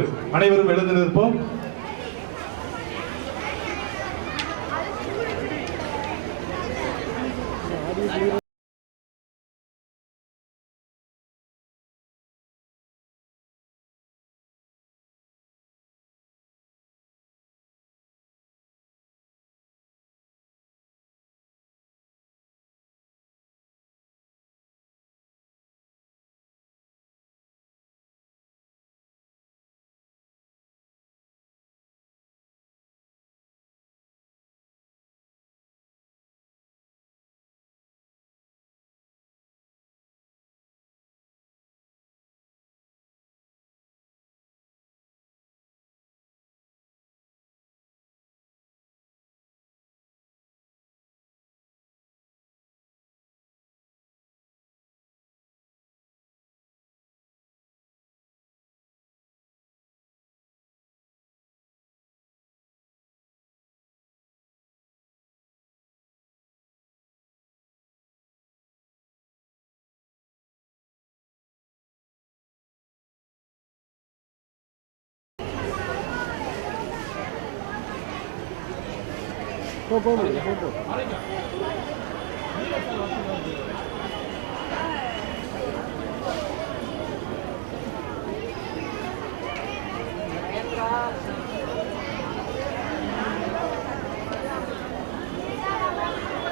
அனைவரும் எழுந்து நிற்போம்.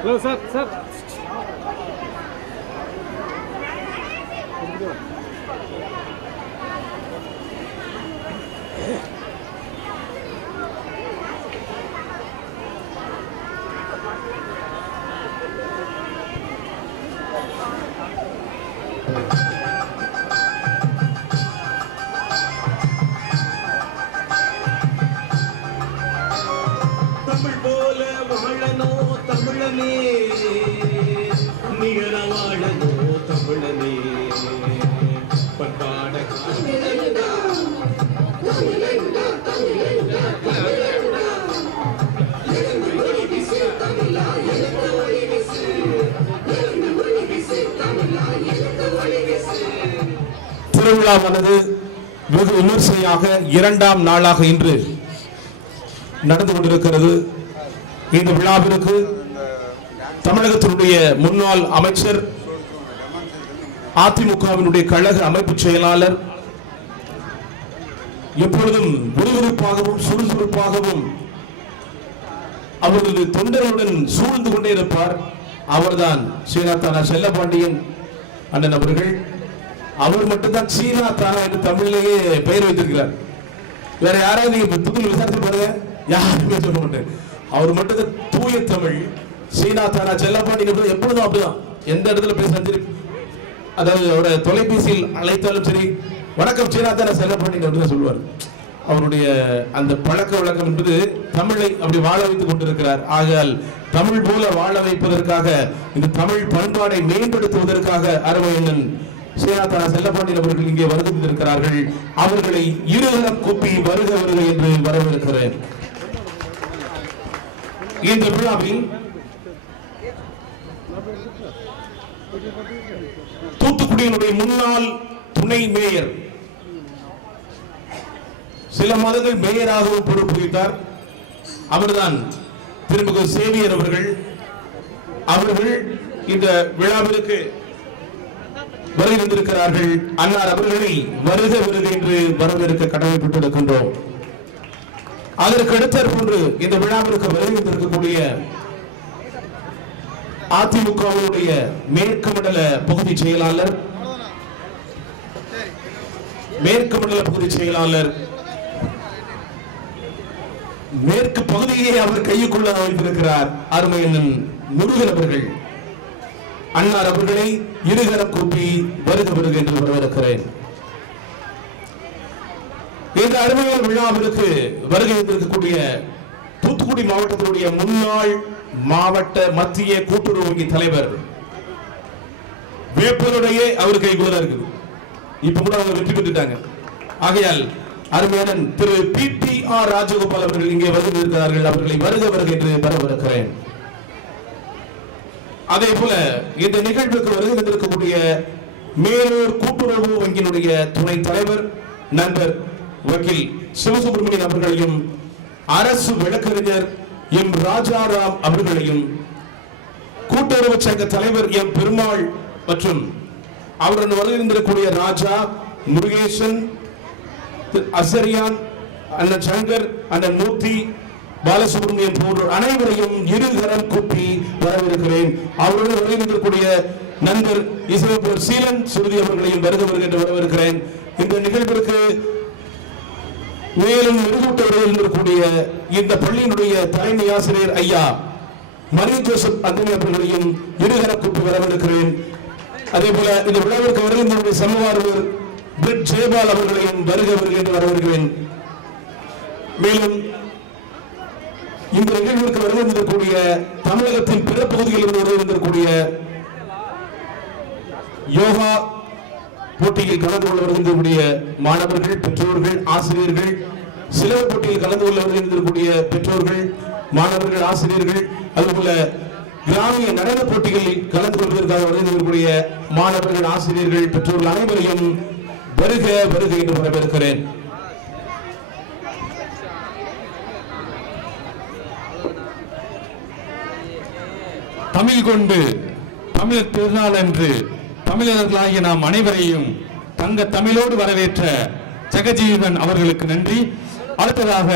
Hello, sir. தமிழ் போல வாழனோ தமிழனே, நிகர வாழனோ தமிழனே, பண்பாட திருவிழாவானது வெகு விமர்சையாக இரண்டாம் நாளாக இன்று நடந்து கொண்டிருக்கிறது. இந்த விழாவிற்கு தமிழகத்தினுடைய முன்னாள் அமைச்சர், அதிமுகவினுடைய கழக அமைப்பு செயலாளர், எப்பொழுதும் விறுவிறுப்பாகவும் சுறுசுறுப்பாகவும் அவரது தொண்டர்களுடன் சூழ்ந்து கொண்டே இருப்பார். அவர்தான் சீனா தானா செல்லப்பாண்டியன் அண்ணன் அவர்கள். அவர் மட்டும்தான் சீனா தானா என்று தமிழிலேயே பெயர் வைத்திருக்கிறார். வேற யாராவது நீங்க புத்தகத்தில் விசாரித்து பாருங்க, யாருமே சொல்ல மாட்டேன். அவர் மட்டும் தூய தமிழ். சீனா தானா செல்லப்பாண்டியன் எப்பொழுதும் அப்படிதான், எந்த இடத்துல பேசினாலும் சரி, அதாவது அவரை தொலைபேசியில் அழைத்தாலும் சரி, வணக்கம் சீனா தானா செல்லப்பாண்டியன் அப்படின்னு சொல்லுவார். அவருடைய அந்த பழக்க வழக்கம் என்பது தமிழை அப்படி வாழ வைத்துக் கொண்டிருக்கிறார். ஆகையால் தமிழ் போல வாழ வைப்பதற்காக, இந்த தமிழ் பண்பாடை மேம்படுத்துவதற்காக அருமையண்ணன் சீனா தானா செல்லப்பாண்டியன் அவர்கள் இங்கே வருகின்றிருக்கிறார்கள். அவர்களை இருகரம் கூப்பி வருக வருக என்று வரவேற்கிறேன். இந்த விழாவில் தூத்துக்குடியினுடைய முன்னாள் துணை மேயர், சில மாதங்கள் மேயராகவும் பொறுப்பு வகித்தார், அவர்தான் திருமிகு சேவியர் அவர்கள். அவர்கள் இந்த விழாவிற்கு வருகை வந்திருக்கிறார்கள். அன்னார் அவர்களை வருக வருக என்று வரவேற்க கடமைப்பட்டிருக்கின்றோம். அதற்கு அடுத்தாற் போன்று இந்த விழாவிற்கு வருகை வந்திருக்கக்கூடிய அதிமுகவுடைய மேற்கு மண்டல பகுதி செயலாளர், மேற்கு பகுதியை அவர் கையுக்குள்ள வைத்திருக்கிறார், அருமையண்ணன் முருகன் அவர்கள். அன்னார் அவர்களை இருகரம் கூப்பி வருக வருக என்று வரவேற்கிறேன். இந்த அருமையான விழாவிற்கு வருகை வந்திருக்கக்கூடிய தூத்துக்குடி மாவட்டத்தினுடைய முன்னாள் மாவட்ட மத்திய கூட்டுறவு வங்கி தலைவர், வேப்பனுடைய அவர் கைக்குள்ள இருக்குது. இப்ப கூட அவங்க வெற்றி பெற்றுட்டாங்க. ஆகையால் அருமையான திரு PTR ராஜகோபால் அவர்கள் இங்கே வருகை இருக்கிறார்கள். அவர்களை வருக வருக என்று வரவேற்கிறேன். அதே போல இந்த நிகழ்வுக்கு வருகை வந்திருக்கக்கூடிய மேலூர் கூட்டுறவு வங்கியினுடைய துணை தலைவர் நண்பர் வக்கீல் சிவசுப்பிரமணியன் அவர்களையும் அரசு வழக்கறிஞர் எம் ராஜாராம் அவர்களையும் கூட்டுறவு சங்க தலைவர் எம் பெருமாள் மற்றும் அவருடன் வருகின்றக்கூடிய ராஜா முருகேசன் அசரியான் அண்ணன் சங்கர் அண்ணன் மூர்த்தி பாலசுப்ரமணியம் போன்ற அனைவரையும் இருகரம் கூப்பி வரவேற்கிறேன். அவருடன் வருகின்றக்கூடிய நண்பர் இசையமைப்பாளர் சீலன் சுருதி அவர்களையும் வருகின்ற வரவேற்கிறேன். இந்த நிகழ்விற்கு மேலும் மெருகூட்ட வருகின்றக்கூடிய இந்த பள்ளியினுடைய தலைமை ஆசிரியர் ஐயா மரிய ஜோசப் அந்தனி அவர்களையும் இருகர கூப்பி வரவேற்கிறேன். அதே போல இந்த விழாவிற்கு வருகின்ற சமூக பிரிட் ஜெயபால் அவர்களையும் வருகின்ற வரவேற்கிறேன். மேலும் இந்த நிகழ்விற்கு வருகின்றக்கூடிய தமிழகத்தின் பிற பகுதிகளில் வருகின்றக்கூடிய யோகா போட்டியில் கலந்து கொள்ள வருகின்றக்கூடிய மாணவர்கள், பெற்றோர்கள், ஆசிரியர்கள், சிலர் போட்டியில் கலந்து கொள்ள வருகின்றக்கூடிய பெற்றோர்கள், மாணவர்கள், ஆசிரியர்கள், அதுபோல கிராமிய நடன போட்டிகளில் கலந்து கொள்வதற்காக வருகின்றக்கூடிய மாணவர்கள், ஆசிரியர்கள், பெற்றோர்கள் அனைவரையும் வருக வருக என்று வரவேற்கிறேன். தமிழ் கொண்டு தமிழர் திருநாள் என்று தமிழர்களாகிய நாம் அனைவரையும் தங்க தமிழோடு வரவேற்ற ஜெகஜீவன் அவர்களுக்கு நன்றி. அடுத்ததாக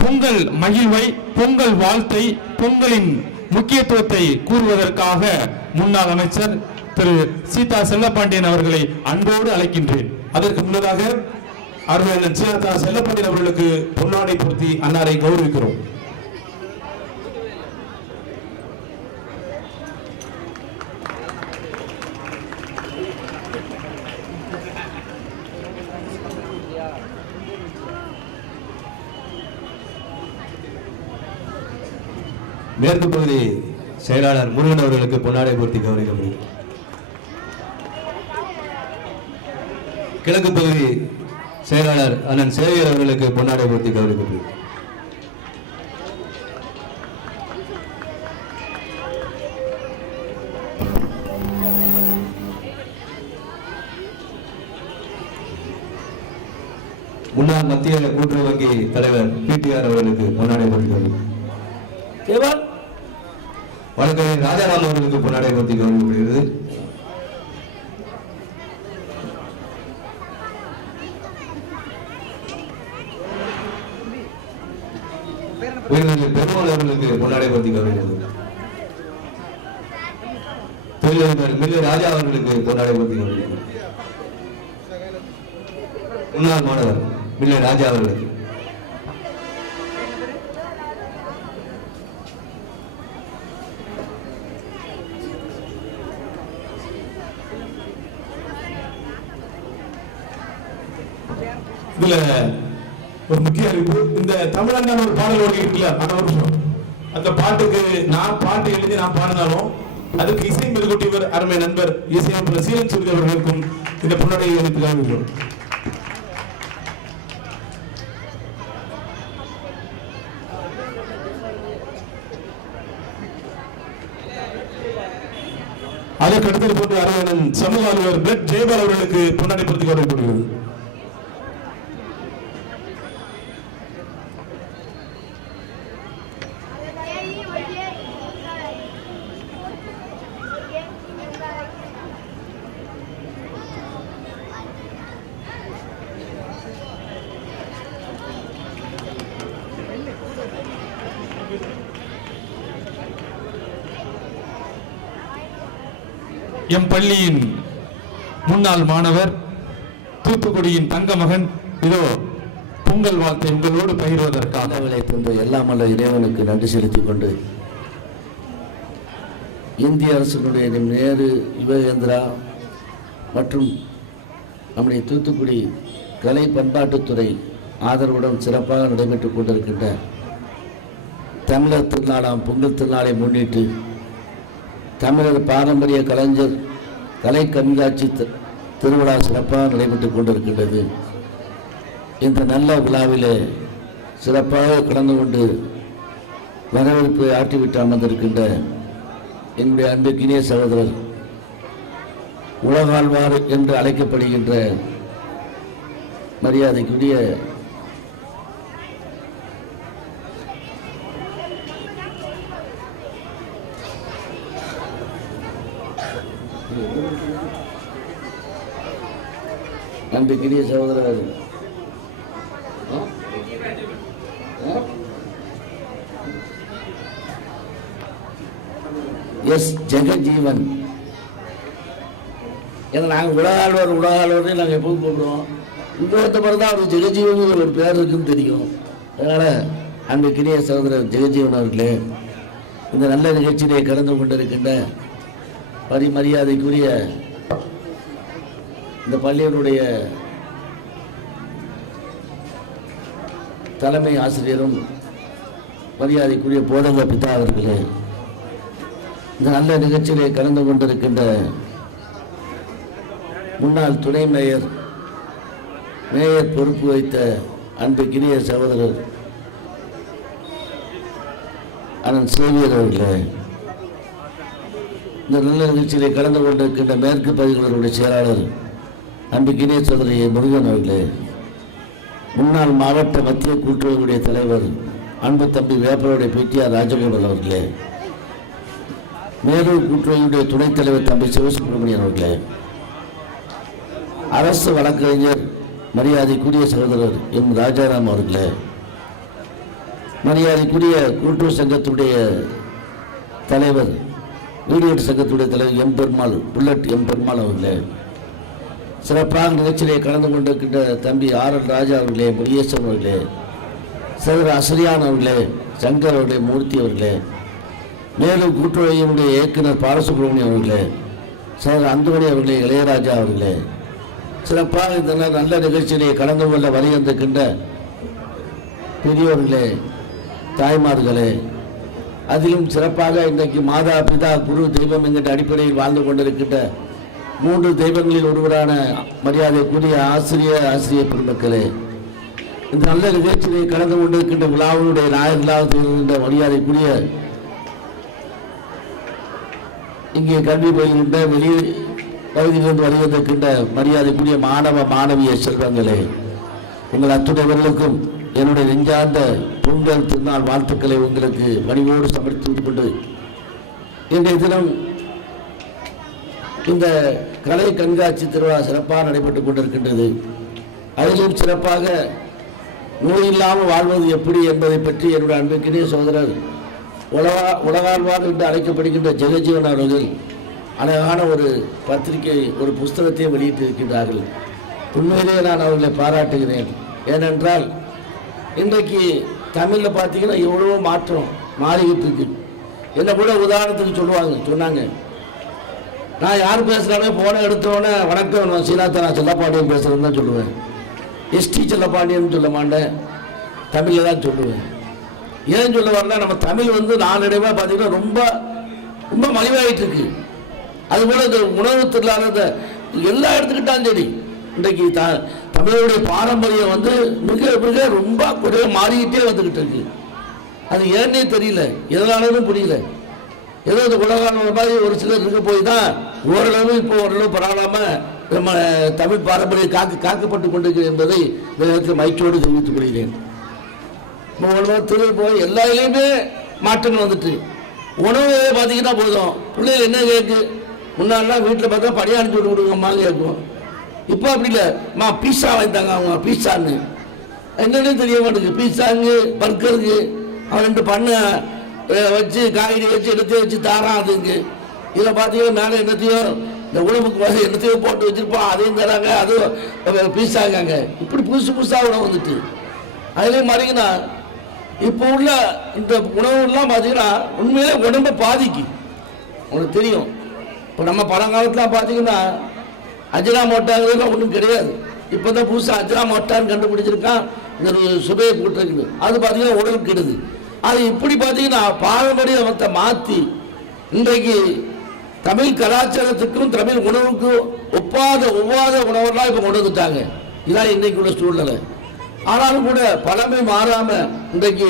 பொங்கல் மகிழ்வை, பொங்கல் வாழ்த்தை, பொங்கலின் முக்கியத்துவத்தை கூறுவதற்காக முன்னாள் அமைச்சர் திரு சீதா செல்லப்பாண்டியன் அவர்களை அன்போடு அழைக்கின்றேன். அதற்கு முன்னதாக அருமையான சீதா செல்லப்பாண்டியன் அவர்களுக்கு பொன்னாடை பொருத்தி அன்னாரை கௌரவிக்கிறோம். மேற்கு பகுதி செயலாளர் முருகன் அவர்களுக்கு பொன்னாடை பூர்த்தி கௌரவிக்கப்படுகிறது. கிழக்கு பகுதி செயலாளர் அண்ணன் சேவியர் அவர்களுக்கு பொன்னாடை பூர்த்தி கௌரவிக்கப்படுகிறது. முன்னாள் மத்திய கூட்டுறவு வங்கி தலைவர் பிடிஆர் அவர்களுக்கு பொன்னாடை பூர்த்தி கௌரவிக்கப்படுகிறது. வழக்கறிஞர் ராஜாராம் அவர்களுக்கு பொன்னாடை பூர்த்தி கௌரவிக்கப்படுகிறது. பெருமாள் அவர்களுக்கு பொன்னாடை பூர்த்தி கௌரவிக்கப்படுகிறது. தொழிலதிபர் மில்லு ராஜா அவர்களுக்கு பொன்னாடை பூர்த்தி கௌரவிக்கப்படுகிறது. முன்னாள் மாணவர் மில்லு ராஜா அவர்களுக்கு இதுல ஒரு முக்கிய அறிவிப்பு. இந்த தமிழன் ஒரு பாடல் ஓடிக்கிட்டுல அந்த பாட்டுக்கு நான் பாட்டு எழுதி நான் பாடினாலும் அதுக்கு இசை மெருகூட்டியவர் அருமை நண்பர் இசையமைப்பாளர் சீலன் சுருதி அவர்களுக்கும் இந்த பொன்னாடையை அளித்துள்ளார்கள். அதற்கு அடுத்தது போன்ற அருமையன் சமூக அலுவலர் பிரிட் ஜெயபால் அவர்களுக்கு பொன்னாடை பொருத்தி கௌரவிக்கப்படுகிறது. எம் பள்ளியின் முன்னாள் மாணவர், தூத்துக்குடியின் தங்க மகன் இதோ பொங்கல் வாழ்த்தை உங்களோடு பகிர்வதற்காக தந்த எல்லாம் அல்ல இறைவனுக்கு நன்றி செலுத்திக் கொண்டு இந்திய அரசினுடைய நேரு யுவகேந்திரா மற்றும் நம்முடைய தூத்துக்குடி கலை பண்பாட்டுத்துறை ஆதரவுடன் சிறப்பாக நடைபெற்றுக் கொண்டிருக்கின்ற தமிழர் திருநாளாம் பொங்கல் திருநாளை முன்னிட்டு தமிழர் பாரம்பரிய கலைஞர் கலை கண்காட்சி திருவிழா சிறப்பாக நடைபெற்றுக் கொண்டிருக்கின்றது. இந்த நல்ல விழாவிலே சிறப்பாக கலந்து கொண்டு வரவேற்பு ஆற்றிவிட்டு அமர்ந்திருக்கின்ற என்னுடைய அன்புக்கினிய சகோதரர், உலகாழ்வார் என்று அழைக்கப்படுகின்ற மரியாதைக்குரிய அன்பிற்குரிய சகோதரர் எஸ் ஜெகஜீவன், ஏன்னா நாங்கள் உலகாழ்வார் நாங்கள் எப்பவும் கூப்பிடுவோம். இன்னொருத்த பிறகு தான் அவர் ஜெகஜீவன் ஒரு பேர் இருக்குன்னு தெரியும். அதனால் அன்பிற்குரிய சகோதரர் ஜெகஜீவன் அவர்களே, இந்த நல்ல நிகழ்ச்சியிலே கலந்து கொண்டிருக்கின்ற மரியாதைக்குரிய இந்த பள்ளியினுடைய தலைமை ஆசிரியரும் மரியாதைக்குரிய போதக பிதா அவர்களே, இந்த நல்ல நிகழ்ச்சியிலே கலந்து கொண்டிருக்கின்ற முன்னாள் துணை மேயர் பொறுப்பு வைத்த அன்புக்கினிய சகோதரர் அண்ணன் சேவியர் அவர்களே, இந்த நல்ல நிகழ்ச்சியிலே கலந்து கொண்டிருக்கின்ற மேற்கு பகுதிகளுடைய செயலாளர் அன்புக்கினிய சகோதரி முருகன் அவர்களே, முன்னாள் மாவட்ட மத்திய கூட்டுறவுடைய தலைவர் அன்பு தம்பி வேப்பருடைய பிடிஆர் ராஜகோபால் அவர்களே, மேலூர் கூட்டுறவுடைய துணைத் தலைவர் தம்பி சிவசுப்பிரமணியன் அவர்களே, அரசு வழக்கறிஞர் மரியாதைக்குரிய சகோதரர் எம் ராஜாராம் அவர்களே, மரியாதைக்குரிய கூட்டுறவு சங்கத்துடைய தலைவர் யூனியன் சங்கத்துடைய தலைவர் M Perumal bullet M Perumal அவர்களே, சிறப்பாக நிகழ்ச்சியிலே கலந்து கொண்டிருக்கின்ற தம்பி ஆர்.எல். ராஜா அவர்களே, முருகேசன் அவர்களே, சகோதரர் அசரியான் அவர்களே, சங்கர் அவர்களே, மூர்த்தி அவர்களே, மேலும் கூட்டுறவுடைய இயக்குனர் பாலசுப்ரமணியம் அவர்களே, சகோதரர் அந்துமணி அவர்களே, இளையராஜா அவர்களே, சிறப்பாக இந்த நல்ல நிகழ்ச்சியிலே கலந்து கொள்ள வருகின்ற பெரியோர்களே, தாய்மார்களே, அதிலும் சிறப்பாக இன்றைக்கு மாதா பிதா குரு தெய்வம் என்கின்ற அடிப்படையில் வாழ்ந்து கொண்டிருக்கின்ற 3 தெய்வங்களில் ஒருவரான மரியாதைக்குரிய ஆசிரிய பெருமக்களே, இந்த நல்ல நிகழ்ச்சியை கலந்து கொண்டிருக்கின்ற விழாவினுடைய நாயகர்களாக இருக்கின்ற மரியாதைக்குரிய இங்கே கல்வி பயில்கின்ற வெளி பகுதியிலிருந்து வருகின்ற மரியாதைக்குரிய மாணவிய செல்வங்களே, உங்கள் அத்துணைவர்களுக்கும் என்னுடைய நெஞ்சார்ந்த பொங்கல் திருநாள் வாழ்த்துக்களை உங்களுக்கு பணிவோடு சமர்ப்பித்துக் கொண்டு இன்றைய தினம் இந்த கலை கண்காட்சி திருவிழா சிறப்பாக நடைபெற்றுக் கொண்டிருக்கின்றது. அதிலும் சிறப்பாக நோய் இல்லாமல் வாழ்வது எப்படி என்பதை பற்றி என்னுடைய அன்புக்கினிய சகோதரர் உலகாழ்வார் என்று அழைக்கப்படுகின்ற ஜெகஜீவன் அவர்கள் அழகான ஒரு பத்திரிகை ஒரு புஸ்தகத்தை வெளியிட்டிருக்கின்றார்கள். உண்மையிலே நான் அவர்களை பாராட்டுகிறேன். ஏனென்றால் இன்றைக்கு தமிழில் பார்த்தீங்கன்னா எவ்வளவோ மாற்றம் மாறிக்கிட்டு இருக்கு. என்ன கூட உதாரணத்துக்கு சொன்னாங்க, நான் யார் பேசுகிறானே போன எடுத்தோடனே வணக்கம் சீனாத்தா செல்லப்பாண்டியன் பேசுகிறேன்னு தான் சொல்லுவேன். எஸ்டி செல்லப்பாண்டியன் சொல்ல மாட்டேன், தமிழில் தான் சொல்லுவேன். ஏன் சொல்ல வரல, நம்ம தமிழ் நாளடைவாக பார்த்தீங்கன்னா ரொம்ப ரொம்ப மலிவாயிட்டு இருக்கு. அதுபோல் இந்த உணவு திருவிழாத எல்லா எடுத்துக்கிட்டாலும் சரி, இன்றைக்கு தமிழுடைய பாரம்பரியம் மிக மிக ரொம்ப குறைய மாறிக்கிட்டே வந்துக்கிட்டு இருக்கு. அது ஏன்னே தெரியல, எதனாலும் புரியல. ஏதோ இந்த உலகான மாதிரி ஒரு சிலர் இருக்க போய் தான் ஓரளவு இப்போ ஓரளவு பரவாயில்லாமல் நம்ம தமிழ் பாரம்பரியம் காக்கப்பட்டு கொண்டிருக்கிறது என்பதை இந்த நேரத்தில் மகிழ்ச்சியோடு தெரிவித்துக் கொள்கிறேன். திரும்ப போய் எல்லா இலையுமே மாற்றங்கள் வந்துட்டு, உணவு பார்த்தீங்கன்னா போதும், பிள்ளைகள் என்ன கேட்கு, முன்னாடிலாம் வீட்டில் பார்த்தா பணியை அனுப்பி விட்டு கொடுங்கம்மான்னு கேட்கும். இப்போ அப்படி இல்லை, பீஸா வாங்கிட்டாங்க அவங்க, பீஸான்னு என்னன்னு தெரிய மாட்டேங்குது. பீஸாங்கு பர்கருக்கு அவன் 2 பண்ணை வச்சு காய்கறி வச்சு என்னத்தையும் வச்சு தாரான். அதுக்கு இதில் பார்த்தீங்கன்னா மேலே என்னத்தையும் இந்த உணவுக்கு என்னத்தையும் போட்டு வச்சுருப்போம், அதையும் தராங்க, அதுவும் பீஸாங்க. இப்படி புதுசாக உணவு வந்துட்டு அதுலேயும் மாறிங்கன்னா இப்போ உள்ள இந்த உணவுலாம் பார்த்தீங்கன்னா உண்மையிலே உடம்பை பாதிக்கு. உங்களுக்கு தெரியும், இப்போ நம்ம பழங்காலத்தில் பார்த்தீங்கன்னா அஜினாமோட்டாங்கிறதுலாம் ஒன்றும் கிடையாது. இப்போ தான் புதுசாக அஜினாமோட்டான்னு கண்டுபிடிச்சிருக்கான், இந்த சுவையை போட்டிருக்குது. அது பார்த்தீங்கன்னா உடலுக்கு கெடுது. அது இப்படி பார்த்தீங்கன்னா பாரம்பரியத்தை மாற்றி இன்றைக்கு தமிழ் கலாச்சாரத்துக்கும் தமிழ் உணவுக்கும் ஒவ்வாத உணவெல்லாம் இப்போ கொண்டு வந்துட்டாங்க. இதான் இன்றைக்கு உள்ள சூழ்நிலை. ஆனாலும் கூட பழமை மாறாமல் இன்றைக்கு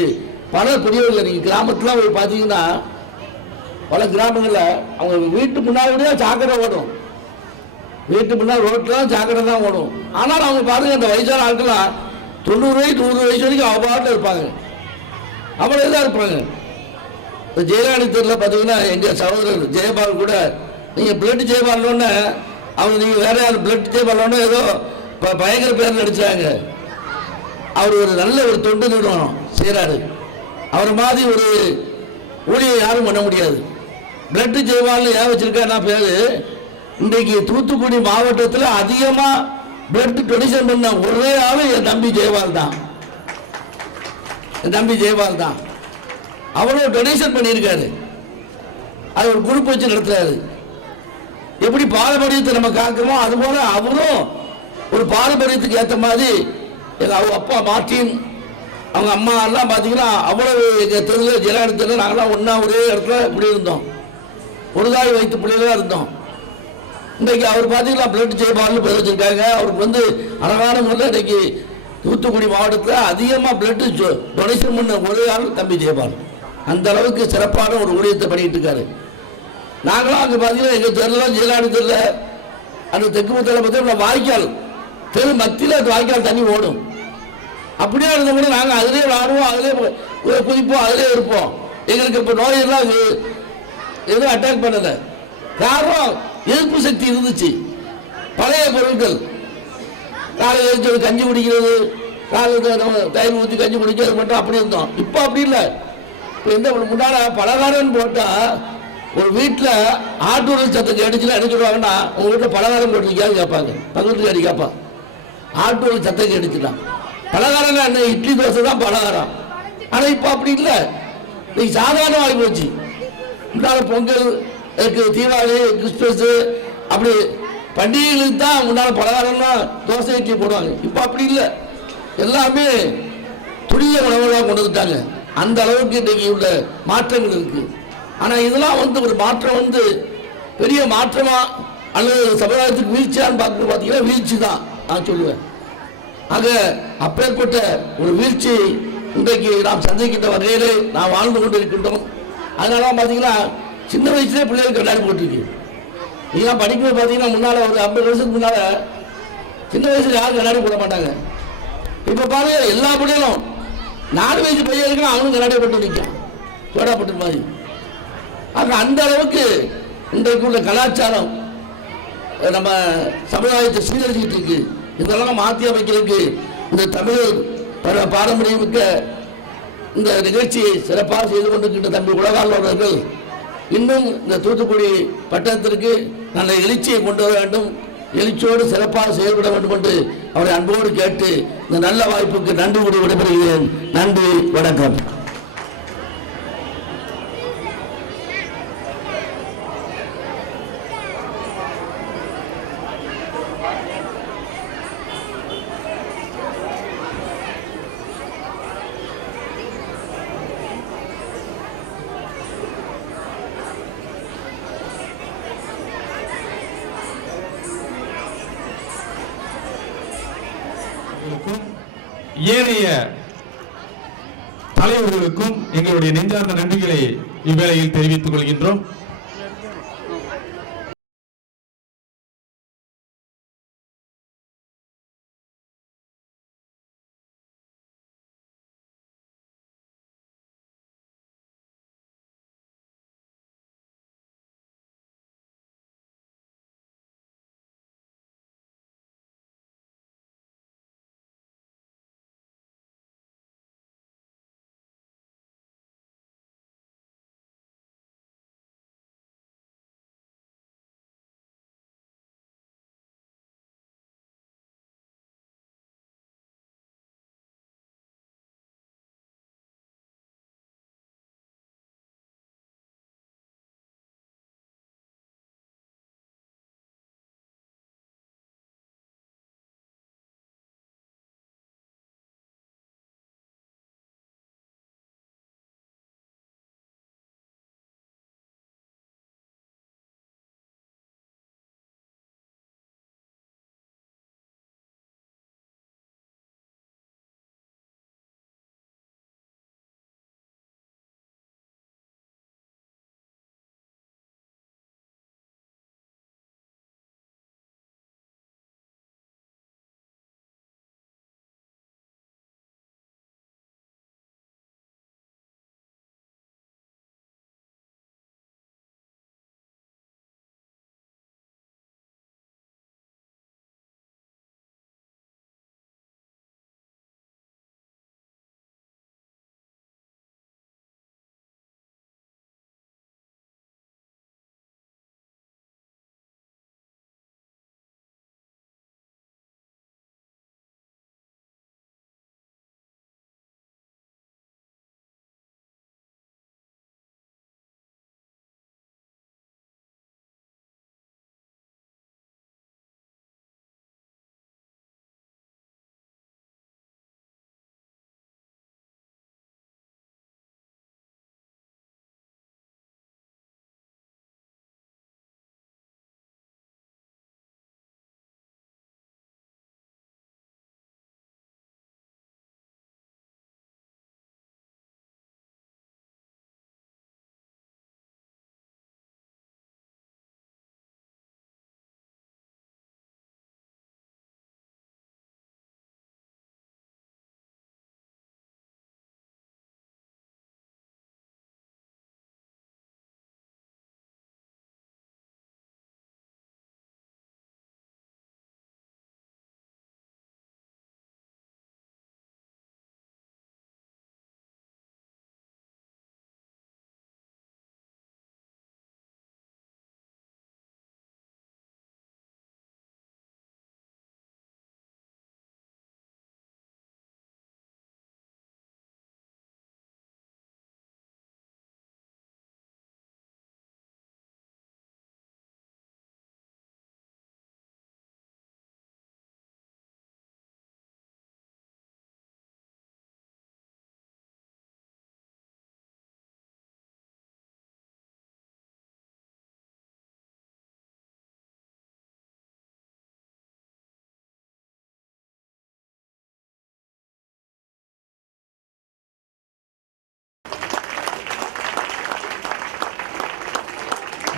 பல பெரியவர்கள் நீங்கள் கிராமத்தில் போய் பார்த்தீங்கன்னா பல கிராமங்களில் அவங்க வீட்டு முன்னாடியே சாக்கடை ஓடும். வீட்டு முன்னால் ரோட்டில் சாக்கடை தான் ஓடும். ஆனால் அவங்க பாருங்க, அந்த வயசான ஆட்கள்லாம் 90 வயசு 100 வயசு வரைக்கும் அவ்வாறு இருப்பாங்க, அவ்வளோ தான் இருப்பாங்க. இந்த ஜெயலலிதா தெருவில் பார்த்தீங்கன்னா எங்கள் சகோதரர் ஜெயபால் கூட, நீங்கள் பிளட் ஜெயபாலோன்னு அவங்க, நீங்கள் வேற யார் பிளட் ஜெயபாலோன்னு ஏதோ பயங்கர பேர் நடிச்சாங்க. அவர் ஒரு நல்ல ஒரு தொண்டு நிறுவனம் செய்கிறாரு. அவர் மாதிரி ஒரு ஊழியை யாரும் பண்ண முடியாது. பிளட் ஜெயபால்னு ஏன் வச்சிருக்கா பேரு? இன்றைக்கு தூத்துக்குடி மாவட்டத்தில் அதிகமாக பிளட் டொனேஷன் பண்ண ஒரே ஆளு என் தம்பி ஜெயபால் தான். என் தம்பி ஜெயபால் தான் அவ்வளோ டொனேஷன் பண்ணியிருக்காரு. அது ஒரு குரூப் வச்சு நடத்துறாரு. எப்படி பாரம்பரியத்தை நம்ம காக்கமோ அதுபோல அவரும் ஒரு பாரம்பரியத்துக்கு ஏற்ற மாதிரி அவங்க அப்பா மார்ட்டின், அவங்க அம்மா எல்லாம் பார்த்தீங்கன்னா அவ்வளவு எங்கள் தெருவில் ஜெயலலிதா தெருவில் நாங்களாம் ஒன்றா ஒரே இடத்துல இப்படி இருந்தோம், ஒரு தாய் வைத்து பிள்ளைகளாக இருந்தோம். இன்றைக்கு அவர் பார்த்தீங்கன்னா பிளட் ஜெயபால்னு பேர் வச்சிருக்காங்க. அவருக்கு வந்து அழகான முறையில் இன்றைக்கு தூத்துக்குடி மாவட்டத்தில் அதிகமாக பிளட் டொனேஷன் பண்ண ஒரே ஆள் தம்பி ஜெயபால். அந்த அளவுக்கு சிறப்பான ஒரு ஊழியத்தை பண்ணிட்டு இருக்காரு. நாங்களும் அங்கே பார்த்தீங்கன்னா எங்கள் தெருலாம் ஜெயலலிதா தெருவில் அந்த தெற்கு முத்தலை பார்த்தீங்கன்னா வாய்க்கால் தெரு மத்தியில் அந்த வாய்க்கால் தண்ணி ஓடும். அப்படியே இருந்த கூட நாங்கள் அதிலே விளாடுவோம், அதிலே குதிப்போம், அதிலே இருப்போம். எங்களுக்கு இப்போ நோயெல்லாம் எதுவும் அட்டாக் பண்ணலை. காரணம் எதிர்ப்பு சக்தி இருந்துச்சு. பழைய பொருட்கள் காலையில் எழுந்து கஞ்சி குடிக்கிறது, காலையில் நம்ம தயிர் ஊற்றி கஞ்சி குடிக்கிறது மட்டும் அப்படி இருந்தோம். இப்போ அப்படி இல்லை. இப்போ எந்த முன்னாடி பலகாரம்னு போட்டால் ஒரு வீட்டில் ஆட்டூரல் சத்தம் கேட்டுச்சுன்னா என்ன சொல்லுவாங்கன்னா, உங்கள் வீட்டில் பலகாரம் போட்டிருக்கியான்னு கேட்பாங்க. பக்கத்துக்காரி கேட்பான், ஆட்டூரல் சத்தம் கேட்டுச்சுன்னா. பலகாரம்னா என்ன? இட்லி தோசை தான் பலகாரம். ஆனால் இப்போ அப்படி இல்லை, இன்னைக்கு சாதாரண ஆகி போச்சு. முன்னாடி பொங்கல் இருக்குது, தீபாவளி, கிறிஸ்துமஸ், அப்படி பண்டிகைகளுக்கு தான் முன்னால் பலகாரம்னா தோசை இட்லி போடுவாங்க. இப்போ அப்படி இல்லை, எல்லாமே துரித உணவுகளாக கொண்டு வந்துட்டாங்க. அந்த அளவுக்கு இன்றைக்கு உள்ள மாற்றங்கள் இருக்கு. ஆனால் இதெல்லாம் வந்து ஒரு மாற்றம் வந்து பெரிய மாற்றமா அல்லது சமுதாயத்துக்கு வீழ்ச்சியான்னு பார்த்தீங்கன்னா வீழ்ச்சி தான் நான் சொல்லுவேன். ஆக அப்பேற்பட்ட ஒரு வீழ்ச்சி இன்றைக்கு நாம் சந்திக்கின்ற வகையிலே நாம் வாழ்ந்து கொண்டு இருக்கின்றோம். அதனால பார்த்தீங்கன்னா சின்ன வயசுலேயே பிள்ளைகள் கண்ணாடி போட்டிருக்கு. நீங்களாம் படிக்கும்போது பார்த்தீங்கன்னா முன்னால் ஒரு 50 வருஷத்துக்கு முன்னால் சின்ன வயசில் யாரும் கண்ணாடி போட மாட்டாங்க. இப்போ பாருங்க எல்லா பிள்ளைகளும் 4 வயசு பையன் இருக்குன்னா அவனும் கண்ணாடி போட்டு நிற்கான், சோடாப்பட்டு மாதிரி. ஆக அந்த அளவுக்கு இன்றைக்கு உள்ள கலாச்சாரம் நம்ம சமுதாயத்தை சீரழிச்சிட்டு இருக்கு. இதெல்லாம் மாற்றி அமைக்கிறதுக்கு இந்த தமிழ் பாரம்பரியமிக்க இந்த நிகழ்ச்சியை சிறப்பாக செய்து கொண்டிருக்கின்ற தம்பி உலகால் அவர்கள் இன்னும் இந்த தூத்துக்குடி பட்டணத்திற்கு நல்ல எழுச்சியை கொண்டு வர வேண்டும், எழுச்சியோடு சிறப்பாக செயல்பட வேண்டும் என்று அவரை அன்போடு கேட்டு இந்த நல்ல வாய்ப்புக்கு நன்றி கூறி விடைபெறுகிறேன். நன்றி, வணக்கம். ஏனைய தலைவர்களுக்கும் எங்களுடைய நெஞ்சார்ந்த நன்றிகளை இவ்வேளையில் தெரிவித்துக் கொள்கின்றோம்.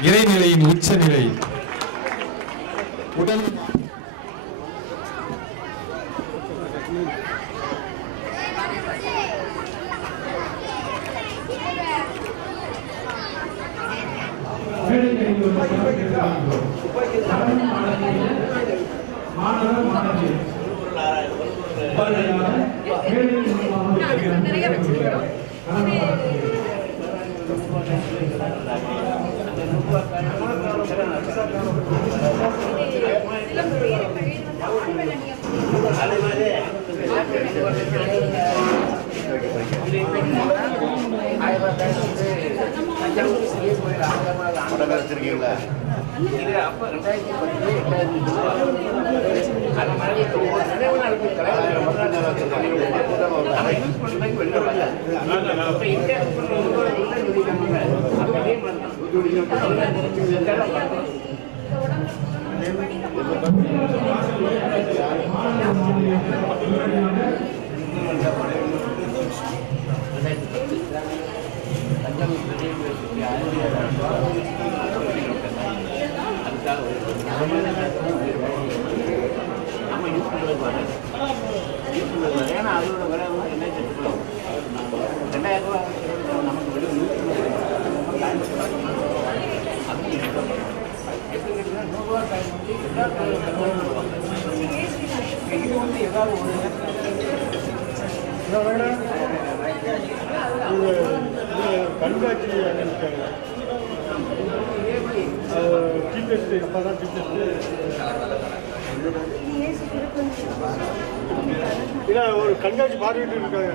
இறைநிலையின் உச்சநிலை. உடல் நிறைய வச்சிருக்கிறோம். கண்காட்சி ஆரம்பிச்சாங்க. சீஃப் கெஸ்ட் அப்போ தான் சீஃப் கெஸ்ட் இல்லை ஒரு கண்காட்சி பார்வையிட்டு இருக்காங்க.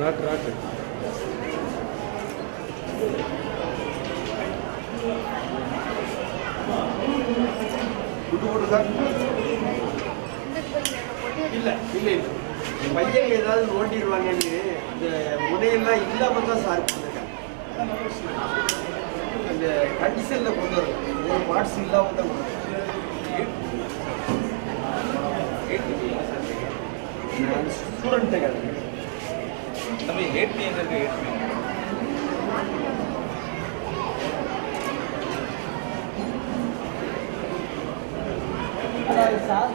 ராட்டு இல்லை இல்லை இல்லை பையன் ஏதாவது ஓட்டிடுவாங்கன்னு இந்த முனையெல்லாம் இல்லாமல் தான் சார் பண்ணிருக்காங்க. அந்த கண்டிஷனில் கொண்டு வரணும். ஒரு பார்ட்ஸ் இல்லாமல் தான் கொண்டு நான் ஸ்டூடெண்ட்டை கேட்டேன். நம்ம ஏட்மி எங்கே இருக்கு? ஏட்மி சார்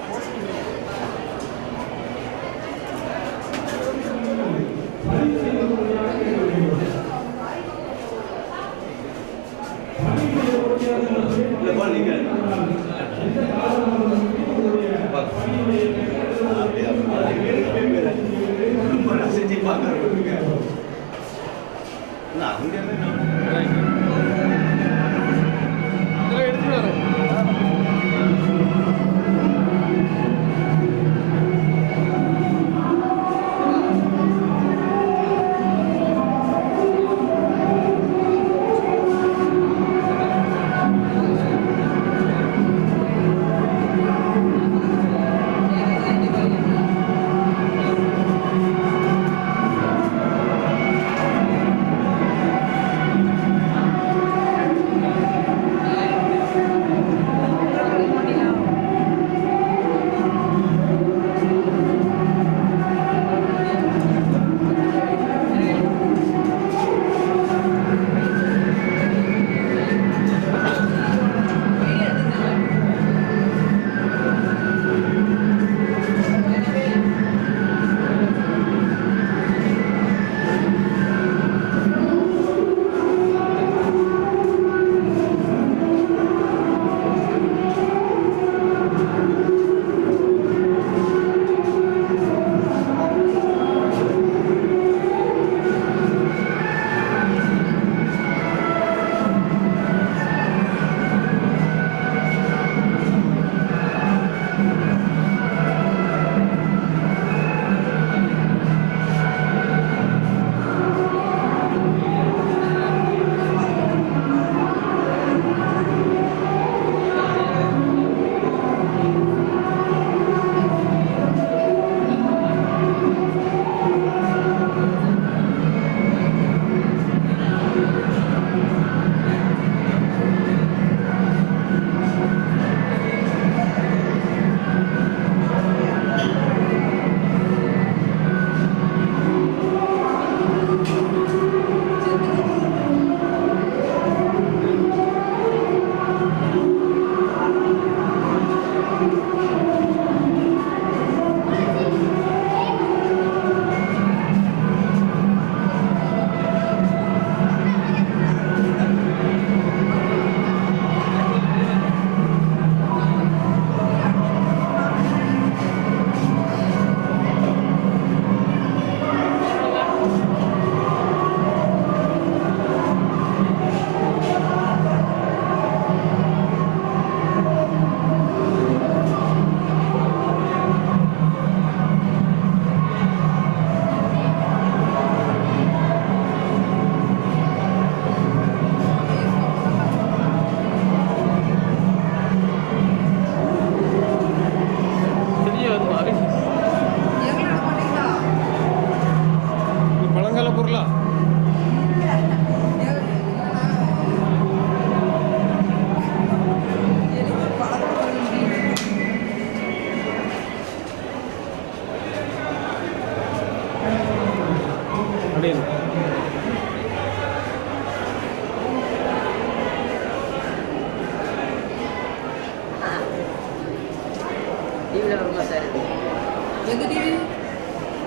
டிவியில் வருமா சார்? எந்த டிவி?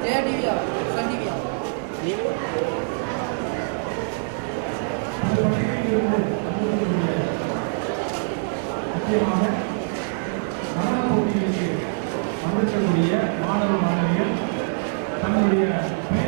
ஜெயா டிவியா? சன் டிவியா? முக்கியமாக நடன போட்டிகளுக்கு பங்கேற்கக்கூடிய மாணவ மாணவியர் தங்களுடைய பெயர்